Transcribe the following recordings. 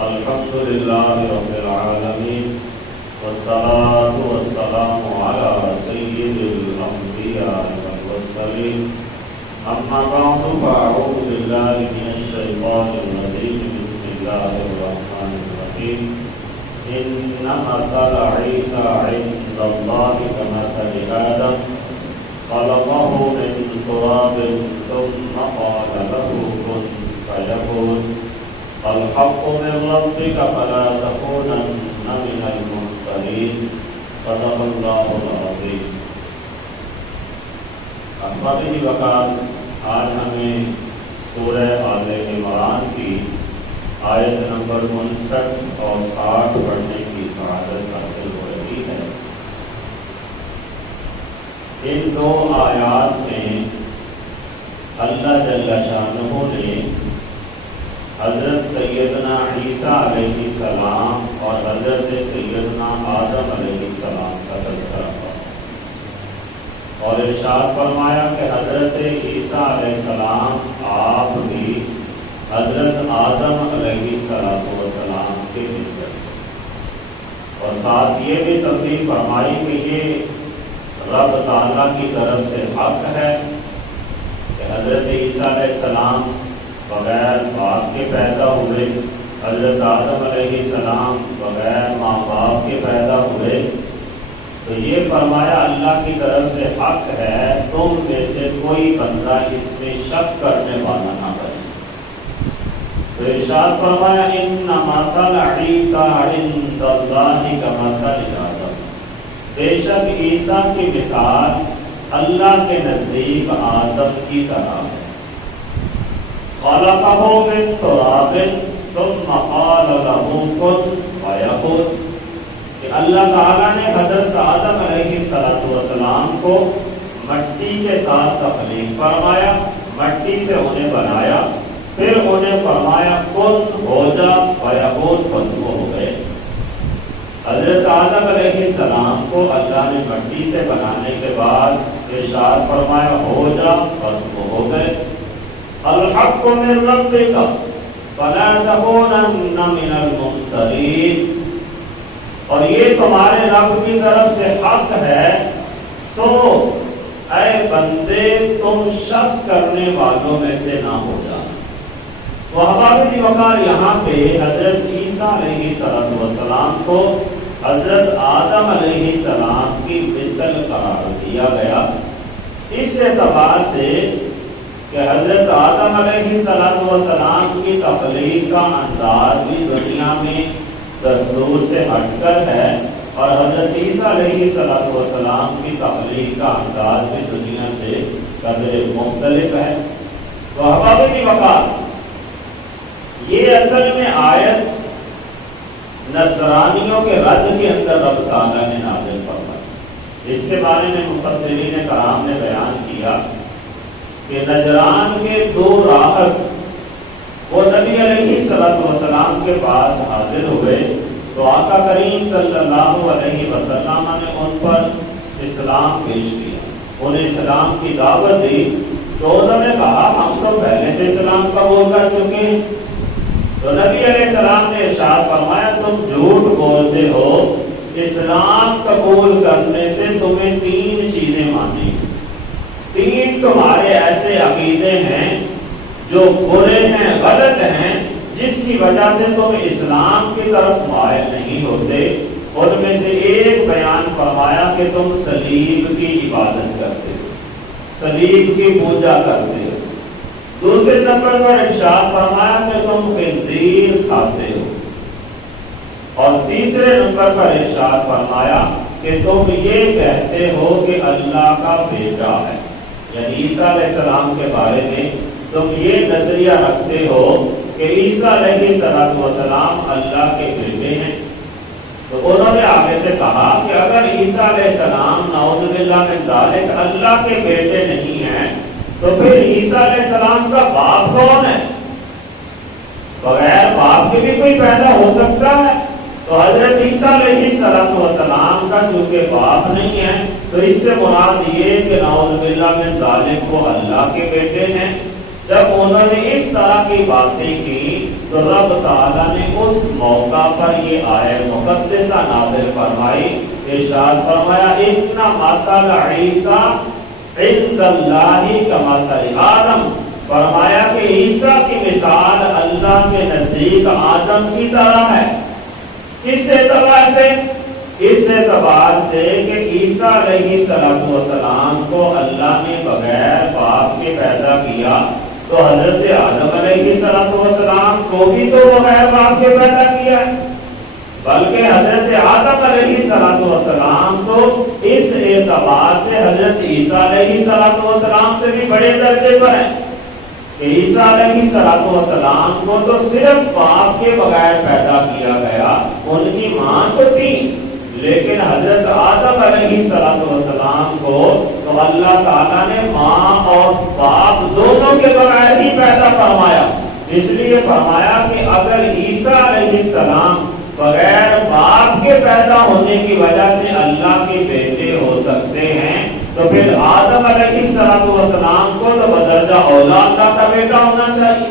الحمد لله رب العالمين والصلاة والسلام على سيد الأنبياء والمرسلين أما بعد فأعوذ بالله من الشيطان الرجيم بسم الله الرحمن الرحيم إن مثل عيسى عند الله كمثل آدم خلقه من تراب ثم قال له كن فيكون الحق من ربك فلا تكونن من الممترين صدق الله العظيم. احبابی وقت آج ہمیں سورہ آل عمران کی آیت نمبر 59 اور 60 پڑھنے کی سعادت حاصل ہو رہی ہے. ان دو آیات میں اللہ جل شانہ نے حضرت سیدنا عیسیٰ علیہ السلام اور حضرت سیدنا آدم علیہ السلام کا تذکرہ کیا اور ارشاد فرمایا کہ حضرت عیسیٰ علیہ السلام آپ بھی حضرت آدم علیہ السلام کے حصے اور ساتھ یہ بھی تفصیل فرمائی کہ یہ رب تعالیٰ کی طرف سے حق ہے کہ حضرت عیسیٰ علیہ السلام بغیر باپ کے پیدا ہوئے، حضرت آدم علیہ السلام بغیر ماں باپ کے پیدا ہوئے. تو یہ فرمایا اللہ کی طرف سے حق ہے، تم میں سے کوئی بندہ اس میں شک کرنے والا نہ بنے. تو ارشاد فرمایا ان مثل عیسیٰ عند اللہ کمثل آدم، بے شک عیسیٰ کی مثال اللہ کے نزدیک آدم کی طرح ہے. خلقہ من تراب ثم قال له كن فيكون، کہ اللہ تعالیٰ نے حضرت آدم علیہ السلام کو مٹی کے ساتھ تخلیق فرمایا، مٹی سے انہیں بنایا، پھر انہیں فرمایا کن ہو جا فیکون، بس وہ ہو گئے. حضرت آدم علیہ السلام کو اللہ نے مٹی سے بنانے کے بعد ارشاد فرمایا ہو جا، بس وہ ہو گئے. الحق من ربک فلا تکونن من الممترین، اور یہ تمہارے رب کی طرف سے حق ہے، سو اے بندے تم شک کرنے والوں میں سے نہ ہو جانا. تو احباب وقار یہاں پہ حضرت عیسیٰ علیہ السلام کو حضرت آدم علیہ السلام کی مثل قرار دیا گیا، اس اعتبار سے کہ حضرت آدم علیہ السلام کی تخلیق کا انداز بھی دنیا میں دستور سے ہٹ کر ہے، اور حضرت عیسیٰ علیہ السلام کی تخلیق کا انداز بھی دنیا سے قدر مختلف ہے. تو احباب کی وقار یہ اصل میں آیت نصرانیوں کے رد کے اندر رب تعالیٰ نے نازل فرمائی. اس کے بارے میں مفسرین کرام نے بیان کیا کہ نجران کے دو راہب وہ نبی علیہ السلام کے پاس حاضر ہوئے تو آقا کریم صلی اللہ علیہ وسلم نے ان پر اسلام پیش کیا، انہیں اسلام کی دعوت دی. تو انہوں نے کہا ہم تو پہلے سے اسلام قبول کر چکے ہیں. تو نبی علیہ السلام نے ارشاد فرمایا تم جھوٹ بولتے ہو، اسلام قبول کرنے سے تمہیں 3 چیزیں ماننی ہیں. 3 تمہارے ایسے عقیدے ہیں جو برے ہیں، غلط ہیں، جس کی وجہ سے تم اسلام کی طرف مائل نہیں ہوتے. ان میں سے ایک بیان فرمایا کہ تم صلیب کی عبادت کرتے ہو، صلیب کی پوجا کرتے ہو. دوسرے نمبر پر ارشاد فرمایا کہ تم خنزیر کھاتے ہو، اور تیسرے نمبر پر ارشاد فرمایا کہ تم یہ کہتے ہو کہ اللہ کا بیٹا ہے، یعنی عیسیٰ علیہ السلام کے بارے میں تم یہ نظریہ رکھتے ہو کہ عیسیٰ علیہ السلام اللہ کے بیٹے ہیں. تو انہوں نے آگے سے کہا کہ اگر عیسیٰ علیہ السلام نعوذ باللہ من ذالک اللہ کے بیٹے نہیں ہیں تو پھر عیسیٰ علیہ السلام کا باپ کون ہے؟ بغیر باپ کے بھی کوئی پیدا ہو سکتا ہے. تو حضرت عیسیٰ علیہ السلام کا چونکہ باپ نہیں ہے تو اس سے مراد یہ کہ نعوذ باللہ من ذالک وہ اللہ کے بیٹے ہیں. جب انہوں نے اس طرح کی باتیں کی تو رب تعالیٰ نے اس موقع پر یہ آیت مقدسہ نازل فرمائی، ارشاد فرمایا اتنا مثل عیسیٰ عند اللہ کمثل آدم، فرمایا کہ عیسیٰ کی مثال اللہ کے نزدیک آدم کی طرح ہے۔ کس اعتبار سے؟ اس اعتبار سے کہ عیسیٰ علیہ السلام کو اللہ نے بغیر باپ کے پیدا کیا، تو حضرت آدم علیہ السلام کو بھی تو بغیر باپ کے پیدا کیا ہے، بلکہ حضرت آدم علیہ السلام تو اس اعتبار سے حضرت عیسیٰ علیہ السلام سے بھی بڑے درجے پر ہیں کہ عیسیٰ علیہ السلام کو تو صرف باپ کے بغیر پیدا کیا گیا، ان کی ماں تو تھی، لیکن حضرت آدم علیہ السلام کو تو اللہ تعالیٰ نے ماں اور باپ دونوں کے بغیر ہی پیدا فرمایا۔ اس لیے فرمایا کہ اگر عیسیٰ علیہ السلام بغیر باپ کے پیدا ہونے کی وجہ سے اللہ کے بیٹے ہو سکتے ہیں، تو پھر آدم علیہ السلام کو تو بدرجہ اولا اللہ کا بیٹا ہونا چاہیے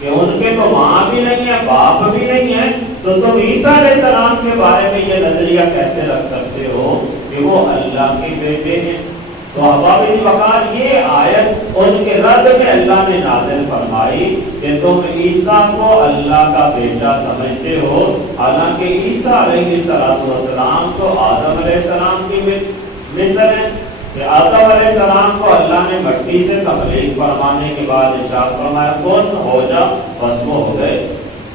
کہ ان کے تو ماں بھی نہیں ہے، باپ بھی نہیں ہے، تو تم عیسیٰ علیہ السلام کے بارے میں یہ نظریہ کیسے رکھ سکتے ہو کہ وہ اللہ کے بیٹے ہیں؟ تو احباب وقار یہ آیت ان کے رد میں اللہ نے نازل فرمائی کہ تم عیسیٰ کو اللہ کا بیٹا سمجھتے ہو، حالانکہ عیسیٰ علیہ السلام تو آدم علیہ السلام کی مثل ہے کہ آدم علیہ السلام کو اللہ نے مٹی سے تخلیق فرمانے کے بعد ارشاد فرمایا کن ہو جا، بس وہ ہو گئے۔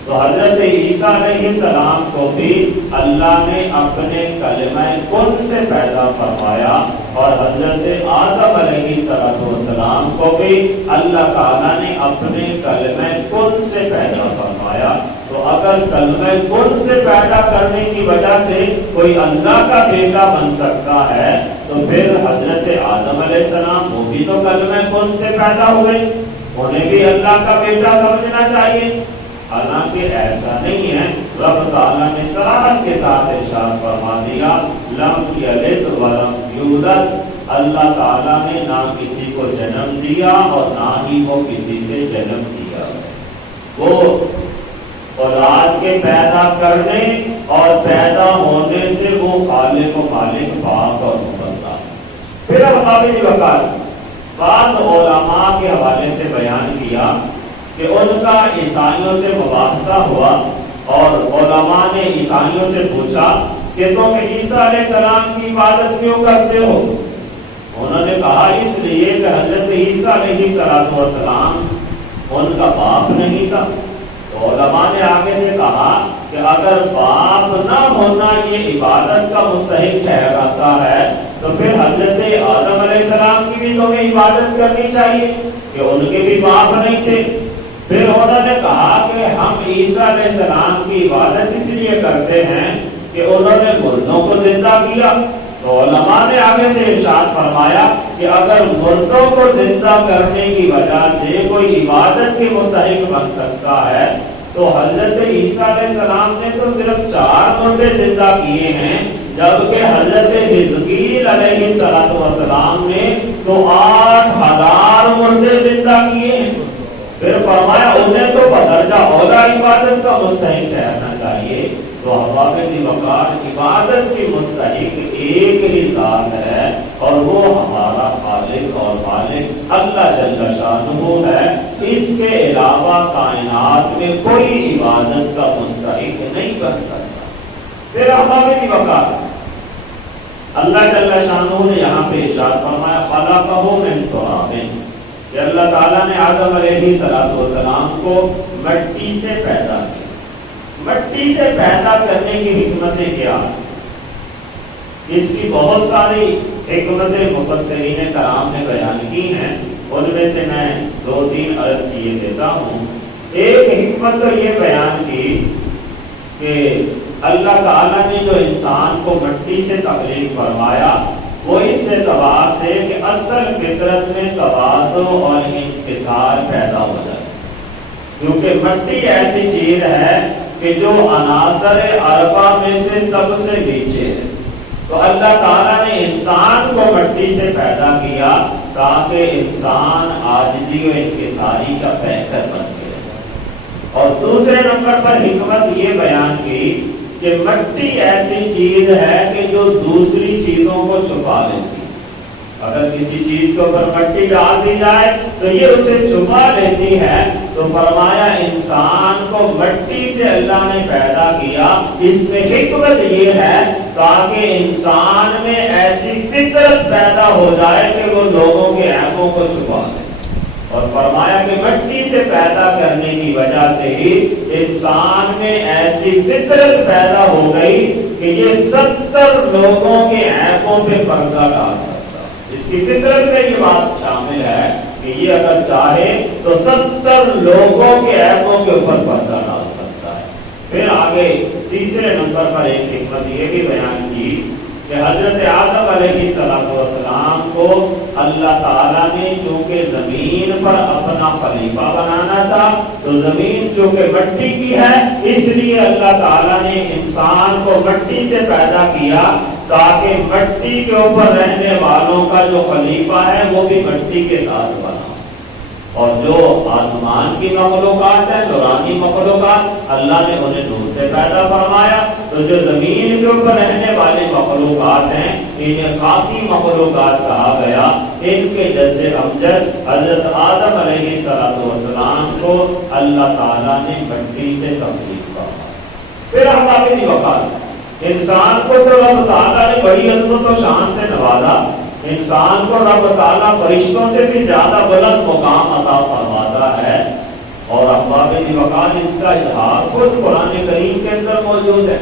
تو حضرت عیسیٰ علیہ السلام کو بھی اللہ نے اپنے کلمہ کن سے پیدا فرمایا، اور حضرت آدم علیہ السلام کو بھی اللہ تعالیٰ نے اپنے کلمہ کن سے پیدا فرمایا۔ تو اگر کلمہ کن سے پیدا کرنے کی وجہ سے کوئی اللہ کا بیٹا بن سکتا ہے، تو پھر حضرت آدم علیہ السلام وہ بھی تو کلمہ کن سے پیدا ہوئے، انہیں بھی اللہ کا بیٹا سمجھنا چاہیے، حالانکہ ایسا نہیں ہے۔ رب تعالیٰ نے صراحت کے ساتھ ارشاد فرما دیا لم یلد ولم یولد، اللہ تعالیٰ نے نہ کسی کو جنم دیا اور نہ ہی وہ کسی سے جنم دیا ہے۔ وہ اولاد کے پیدا کرنے اور پیدا ہونے سے وہ خالق و مالک پاک اور مقدس۔ پھر اب قابل وقار بعض علماء کے حوالے سے بیان کیا کہ ان کا عیسائیوں سے مباحثہ ہوا، اور علماء نے عیسائیوں سے پوچھا کہ تم عیسیٰ علیہ السلام کی عبادت کیوں کرتے ہو؟ انہوں نے کہا اس لیے کہ حضرت عیسیٰ علیہ السلام ان کا باپ نہیں تھا۔ تو علماء نے آگے سے کہا کہ اگر باپ نہ ہونا یہ عبادت کا مستحق ٹھہراتا ہے، تو پھر حضرت آدم علیہ السلام کی بھی تمہیں عبادت کرنی چاہیے کہ ان کے بھی باپ نہیں تھے۔ پھر انہوں نے کہا کہ ہم عیسیٰ علیہ السلام کی عبادت اس لیے کرتے ہیں کہ انہوں نے مردوں کو زندہ کیا۔ تو علماء نے آگے سے ارشاد فرمایا کہ اگر مردوں کو زندہ کرنے کی وجہ سے کوئی عبادت کے مستحق بن سکتا ہے، تو حضرت عیسیٰ علیہ السلام نے تو صرف 4 مردے زندہ کیے ہیں، جبکہ حضرت حزقیل علیہ السلام نے تو 8000 مردے زندہ کیے ہیں۔ پھر فرمایا انہیں تو بدرجہ اولا عبادت کا مستحق ٹھہرنا چاہیے۔ تو احباب وقار عبادت کی مستحق ایک ہی ذات ہے، اور وہ ہمارا خالق اور مالک اللہ جل شانہ ہے۔ اس کے علاوہ کائنات میں کوئی عبادت کا مستحق نہیں بن سکتا۔ پھر احباب وقار اللہ جل شانہ نے یہاں پہ ارشاد فرمایا خلقہ من تراب، کہ اللہ تعالیٰ نے آدم علیہ السلام کو مٹی سے پیدا کیا۔ مٹی سے پیدا کرنے کی حکمتیں کیا؟ اس کی بہت ساری حکمتیں مفسرین کرام نے بیان کی ہیں، ان میں سے میں 2-3 عرض کیے دیتا ہوں۔ ایک حکمت تو یہ بیان کی کہ اللہ تعالیٰ نے جو انسان کو مٹی سے تخلیق فرمایا، وہ اس اعتبار سے کہ اصل فطرت میں توازن اور انکسار پیدا ہو جائے، کیونکہ مٹی ایسی چیز ہے کہ جو عناصر اربع میں سے سب سے نیچے ہے۔ تو اللہ تعالیٰ نے انسان کو مٹی سے پیدا کیا تاکہ انسان عاجزی و انکساری کا پیکر بن کے رہے۔ اور دوسرے نمبر پر حکمت یہ بیان کی کہ مٹی ایسی چیز ہے کہ جو دوسری چیزوں کو چھپا لیتی ہے۔ اگر کسی چیز کے اوپر مٹی ڈال دی جائے تو یہ اسے چھپا لیتی ہے۔ تو فرمایا انسان کو مٹی سے اللہ نے پیدا کیا، اس میں حکمت یہ ہے تاکہ انسان میں ایسی فطرت پیدا ہو جائے کہ وہ لوگوں کے عیبوں کو چھپا لے۔ اور فرمایا کہ مٹی سے پیدا کرنے کی وجہ سے ہی انسان میں ایسی فطرت پیدا ہو گئی کہ یہ 70 لوگوں کے عیبوں پہ پردہ ڈال سکتا۔ اس کی فطرت میں یہ بات شامل ہے کہ یہ اگر چاہے تو 70 لوگوں کے عیبوں کے اوپر پردہ ڈال سکتا ہے۔ پھر آگے تیسرے نمبر پر ایک حکمت یہ بھی بیان کی کہ حضرت آدم علیہ السلام کو اللہ تعالیٰ نے چونکہ زمین پر اپنا خلیفہ بنانا تھا، تو زمین چونکہ مٹی کی ہے اس لیے اللہ تعالیٰ نے انسان کو مٹی سے پیدا کیا تاکہ مٹی کے اوپر رہنے والوں کا جو خلیفہ ہے وہ بھی مٹی کے ساتھ بنا۔ اور جو آسمان کی مخلوقات ہیں، نورانی مخلوقات، اللہ نے انہیں نور سے پیدا فرمایا۔ تو جو زمین کے اوپر رہنے والے مخلوقات ہیں انہیں خاکی مخلوقات کہا گیا۔ ان کے جد امجد حضرت آدم علیہ السلام کو اللہ تعالیٰ نے مٹی سے تخلیق فرمایا۔ پھر احباب وقار، انسان کو تو رب تعالیٰ نے بڑی عظمت و شان سے نوازا۔ انسان کو رب تعالیٰ فرشتوں سے بھی زیادہ بلند مقام عطا فرماتا ہے، اور احباب وقار اس کا اظہار خود قرآن کریم کے اندر موجود ہے۔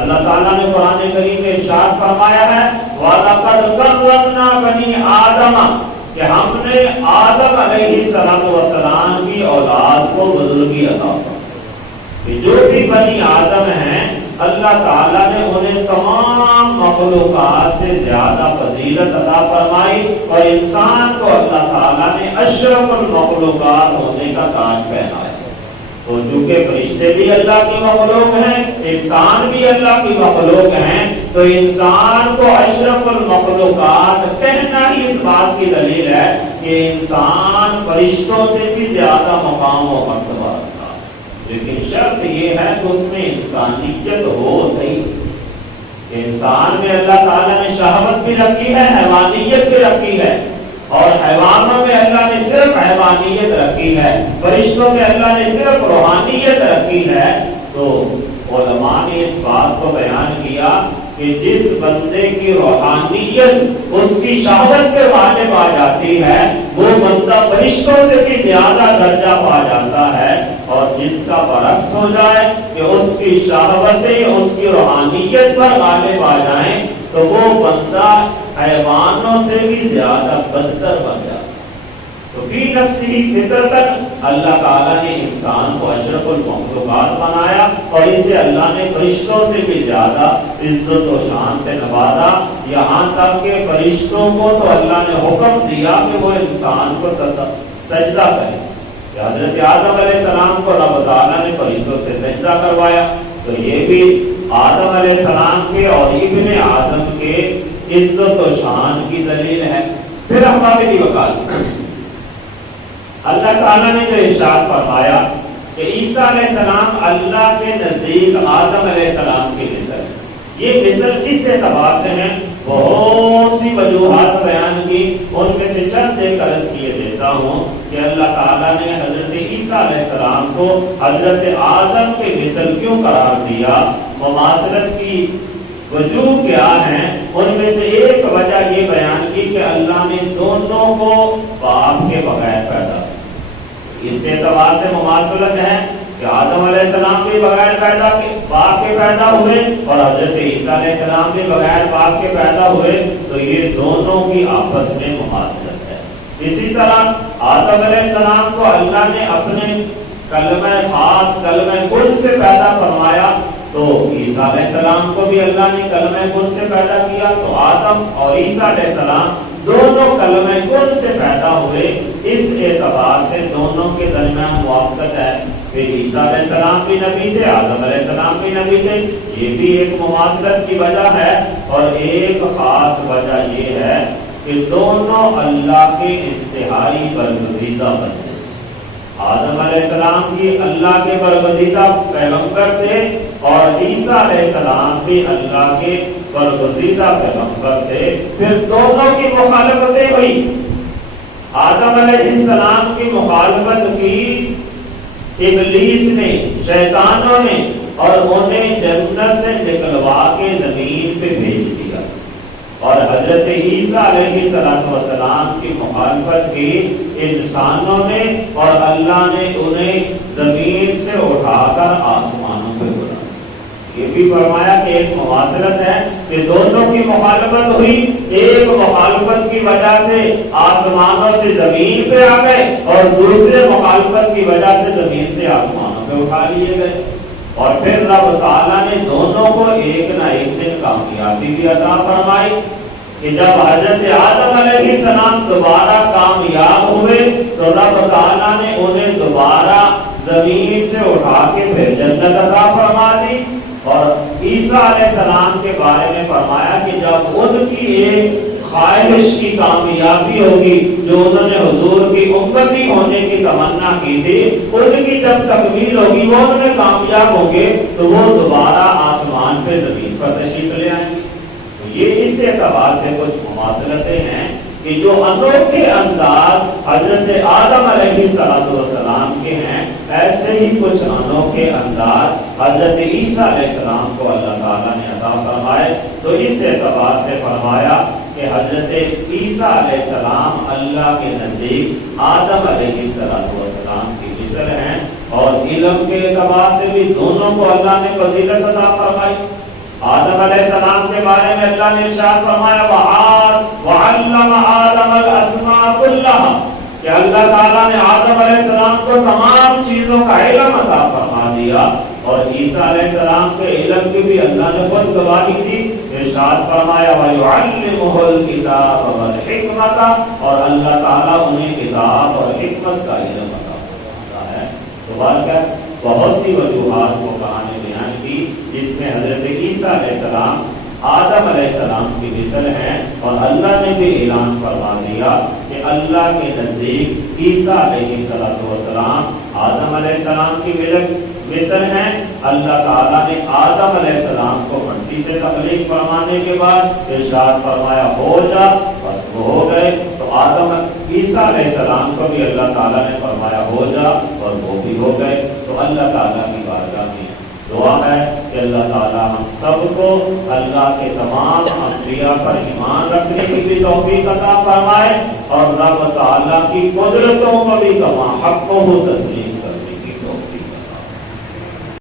اللہ تعالیٰ نے قرآن کریم میں ارشاد فرمایا ہے وَلَقَدْ كَرَّمْنَا بَنِي آدَمَ، کہ ہم نے آدم علیہ السلام کی اولاد کو بزرگی عطا فرمائی۔ جو بھی بنی آدم ہیں اللہ تعالیٰ نے انہیں تمام مخلوقات سے زیادہ فضیلت عطا فرمائی، اور انسان کو اللہ تعالیٰ نے اشرف المخلوقات ہونے کا تاج پہنایا۔ تو چونکہ فرشتے بھی اللہ کی مخلوق ہیں، انسان بھی اللہ کی مخلوق ہیں، تو انسان کو اشرف المخلوقات کہنا ہی اس بات کی دلیل ہے کہ انسان فرشتوں سے بھی زیادہ مقام و مرتبہ رکھتا۔ لیکن شرط یہ ہے کہ اس میں انسانیت ہو صحیح۔ انسان میں اللہ تعالیٰ نے شہوت بھی رکھی ہے، حیوانیت بھی رکھی ہے، اور حیوانوں میں اللہ نے صرف حیوانیت رکھی ہے، فرشتوں میں اللہ نے صرف روحانیت رکھی ہے۔ تو علماء نے اس بات کو بیان کیا کہ جس بندے کی روحانیت اس کی شہوت پہ غالب آ جاتی ہے وہ بندہ فرشتوں سے بھی زیادہ درجہ پا جاتا ہے، اور جس کا برعکس ہو جائے کہ اس کی شہوتیں اس کی روحانیت پر غالب آ جائیں تو وہ بندہ حیوانوں سے بھی زیادہ بدتر بن جاتا ہے۔ تو فی نفسی فطرتاً اللہ تعالیٰ نے انسان کو اشرف المخلوقات بنایا، اور اسے اللہ نے فرشتوں سے بھی زیادہ عزت و شان سے نوازا، یہاں تک کہ فرشتوں کو تو اللہ نے حکم دیا کہ وہ انسان کو سجدہ کرے۔ کہ حضرت آدم علیہ السلام کو رب تعالیٰ نے فرشتوں سے سجدہ کروایا، تو یہ بھی آدم علیہ السلام کے اور ابن آدم کے عزت و شان کی دلیل ہے۔ پھر احباب وقار، اللہ تعالیٰ نے جو ارشاد فرمایا کہ عیسیٰ علیہ السلام اللہ کے نزدیک آدم علیہ السلام کی نسل ہے، یہ نسل کس اعتبار سے ہے؟ بہت سی وجوہات بیان کی، ان میں سے چند ایک عرض کیے دیتا ہوں کہ اللہ تعالیٰ نے حضرت عیسیٰ علیہ السلام کو حضرت آدم کے نسل کیوں قرار دیا، مماثلت کی وجوہ کیا ہیں؟ ان میں سے ایک وجہ یہ بیان کی کہ اللہ نے دونوں کو باپ کے بغیر پیدا کیا۔ اس اعتبار سے مماثلت ہے کہ آدم علیہ السلام بھی بغیر باپ کے پیدا ہوئے، اور حضرت عیسیٰ علیہ السلام بھی بغیر باپ کے پیدا ہوئے، تو یہ دونوں کی آپس میں مماثلت ہے۔ اسی طرح آدم علیہ السلام کو اللہ نے اپنے کلمہ خاص کلمہ کن سے پیدا فرمایا، تو عیسیٰ علیہ السلام کو بھی اللہ نے کلمہ کن سے پیدا کیا، تو آدم اور عیسیٰ علیہ السلام دونوں کلمہ کن سے پیدا ہوئے۔ اس اعتبار سے دونوں کے درمیان موافقت ہے۔ کہ عیسیٰ علیہ السلام بھی نبی تھے، آدم علیہ السلام بھی نبی تھے، یہ بھی ایک مماثلت کی وجہ ہے۔ اور ایک خاص وجہ یہ ہے کہ دونوں اللہ کے انتہائی برگزیدہ بندے، آدم علیہ السلام بھی اللہ کے برگزیدہ پیغمبر تھے اور عیسیٰ علیہ السلام بھی اللہ کے برگزیدہ پیغمبر تھے۔ پھر دونوں کی مخالفتیں ہوئی، آدم علیہ السلام کی مخالفت کی ابلیس نے، شیطانوں نے، اور انہیں جنت سے نکلوا کے زمین پہ بھیج دیا، اور حضرت عیسیٰ علیہ السلام کی مخالفت کی انسانوں نے، اور اللہ نے انہیں زمین سے اٹھا کر آسمانوں پہ بلایا۔ یہ بھی فرمایا کہ ایک مواصلت ہے کہ دونوں کی مخالفت ہوئی، ایک مخالفت کی وجہ سے آسمانوں سے زمین پہ آ گئے اور دوسرے مخالفت کی وجہ سے زمین سے آسمانوں پہ اٹھا لیے گئے۔ اور پھر رب تعالیٰ نے دونوں کو ایک نہ ایک دن کامیابی بھی عطا فرمائی کہ جب حضرت آدم علیہ السلام دوبارہ کامیاب ہوئے تو رب تعالیٰ نے انہیں دوبارہ زمین سے اٹھا کے پھر جنت عطا فرما دی۔ اور عیسیٰ علیہ السلام کے بارے میں فرمایا کہ جب ان کی ایک خواہش کی کامیابی ہوگی جو انہوں نے حضور کی امتی ہونے کی تمنا کی تھی، ان کی جب تکمیل ہوگی، وہ ان میں کامیاب ہوں گے تو وہ دوبارہ آسمان پہ زمین پر تشریف لے آئیں گے۔ تو یہ اس اعتبار سے کچھ مماثلتیں ہیں کہ جو انوکھے انداز حضرت آدم علیہ السلام کے ہیں، ایسے ہی کچھ انوکھے انداز حضرت عیسیٰ علیہ السلام کو اللہ تعالیٰ نے عطا فرمائے۔ تو اس اعتبار سے فرمایا کہ حضرت عیسیٰ علیہ السلام اللہ کے نزدیک آدم علیہ السلام کی مثل ہیں، اور علم کے اعتبار سے بھی دونوں کو اللہ نے فضیلت عطا فرمائی۔ آدم علیہ السلام کے بارے میں اللہ نے ارشاد فرمایا وَعَلَّمَ آدَمَ الْأَسْمَاءَ كُلَّهَا، کہ اللہ تعالیٰ نے آدم علیہ السلام کو تمام چیزوں کا علم عطا فرما دیا، اور عیسیٰ علیہ السلام کے علم کی بھی اللہ نے خود گواہی دی۔ ارشاد فرمایا وَيُعَلِّمُهُ الْكِتَابَ وَالْحِكْمَةَ، اور اللہ تعالیٰ انہیں کتاب اور حکمت کا علم عطا فرماتا ہے۔ تو بات کیا، بہت سی وجوہات کو کہا نے بیان کی جس میں حضرت عیسیٰ علیہ السلام آدم علیہ السلام کی مثل ہیں، اور اللہ نے بھی اعلان فرما دیا کہ اللہ کے نزدیک عیسیٰ علیہ السلام آدم علیہ السلام کی مثل ہیں۔ اللہ تعالیٰ نے آدم علیہ السلام کو مٹی سے تخلیق فرمانے کے بعد ارشاد فرمایا ہو جا، بس وہ ہو گئے۔ تو آدم عیسیٰ علیہ السلام کو بھی اللہ تعالیٰ نے فرمایا ہو جا، اور وہ بھی ہو گئے۔ تو اللہ تعالیٰ کی بارگاہ میں دعا ہے کہ اللہ تعالیٰ ہم سب کو اللہ کے تمام انبیاء پر ایمان رکھنے کی بھی توفیق عطا فرمائے، اور رب تعالیٰ کی قدرتوں کو بھی کما حق کو تسلیم